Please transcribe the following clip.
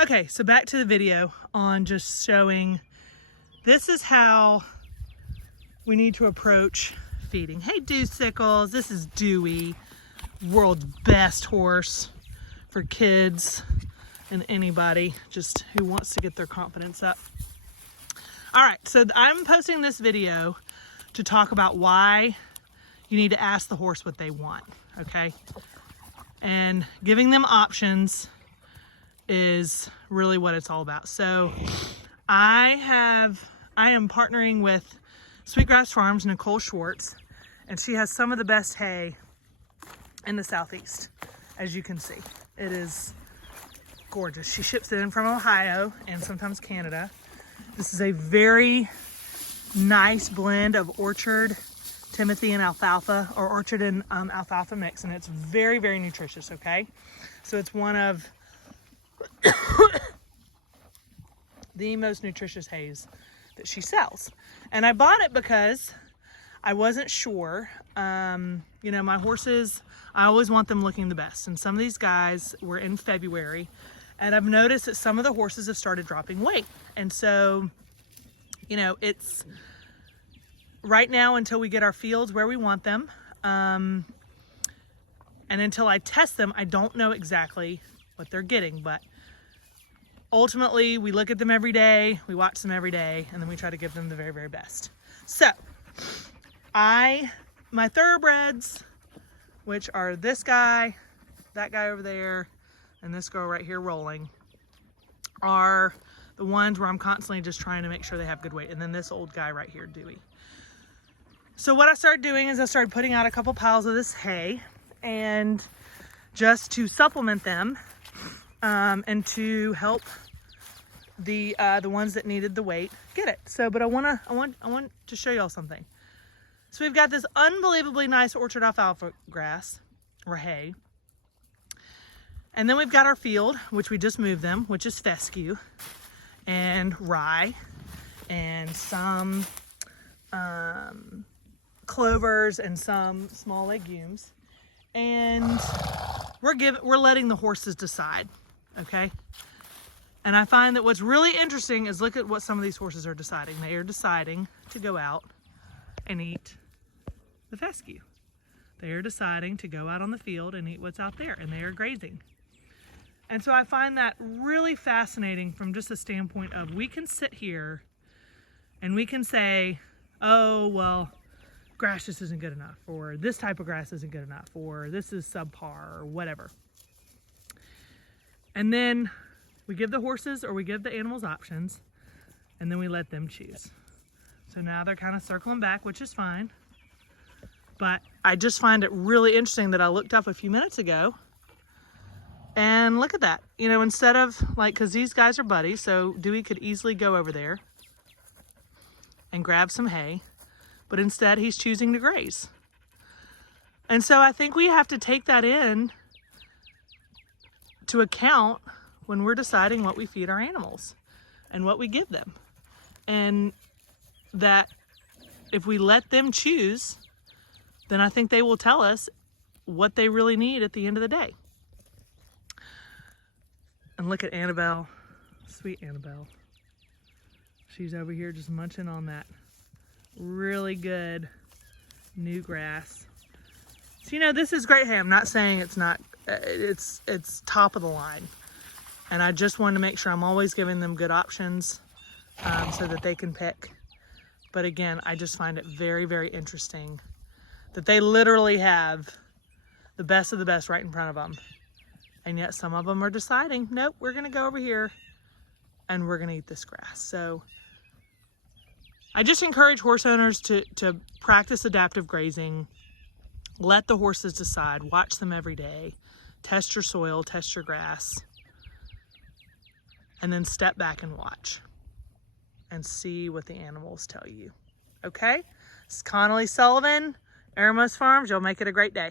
Okay, so back to the video on just showing, this is how we need to approach feeding. Hey, Sickles, this is Dewey, world's best horse for kids and anybody just who wants to get their confidence up. All right, so I'm posting this video to talk about why you need to ask the horse what they want, okay? And giving them options is really what it's all about. So I am partnering with Sweetgrass Farms, Nicole Schwartz, and she has some of the best hay in the Southeast, as you can see. It is gorgeous. She ships it in from Ohio and sometimes Canada. This is a very nice blend of Orchard, Timothy, and Alfalfa, or Orchard and Alfalfa mix, and it's very, very nutritious, okay? So it's one of the most nutritious hays that she sells. And I bought it because I wasn't sure. You know, my horses, I always want them looking the best. And some of these guys were in February, and I've noticed that some of the horses have started dropping weight. And so, you know, it's right now until we get our fields where we want them. And until I test them, I don't know exactly what they're getting, but ultimately we look at them every day, we watch them every day, and then we try to give them the very, very best. So my thoroughbreds, which are this guy, that guy over there, and this girl right here rolling, are the ones where I'm constantly just trying to make sure they have good weight. And then this old guy right here, Dewey. So what I started doing is I started putting out a couple piles of this hay, and just to supplement them, and to help the ones that needed the weight get it. So, but I want to show y'all something. So we've got this unbelievably nice Orchard-Alfalfa grass or hay, and then we've got our field, which we just moved them, which is fescue and rye and some clovers and some small legumes, and we're letting the horses decide. Okay. And I find that what's really interesting is look at what some of these horses are deciding. They are deciding to go out and eat the fescue. They are deciding to go out on the field and eat what's out there, and they are grazing. And so I find that really fascinating from just a standpoint of, we can sit here and we can say, oh, well, grass just isn't good enough, or this type of grass isn't good enough, or this is subpar, or whatever. And then we give the horses or we give the animals options, and then we let them choose. So now they're kind of circling back, which is fine. But I just find it really interesting that I looked up a few minutes ago, and look at that. You know, instead of like, because these guys are buddies, so Dewey could easily go over there and grab some hay, but instead he's choosing to graze. And so I think we have to take that in to account when we're deciding what we feed our animals and what we give them. And that if we let them choose, then I think they will tell us what they really need at the end of the day. And look at Annabelle, sweet Annabelle. She's over here just munching on that really good new grass. So, you know, this is great hay. I'm not saying it's not, it's top of the line. And I just want to make sure I'm always giving them good options so that they can pick. But again, I just find it very, very interesting that they literally have the best of the best right in front of them. And yet some of them are deciding, nope, we're going to go over here and we're going to eat this grass. So I just encourage horse owners to practice adaptive grazing. Let the horses decide. Watch them every day. Test your soil, test your grass. And then step back and watch and see what the animals tell you. Okay? This is Connolly Sullivan, Eremos Farms. Y'all make it a great day.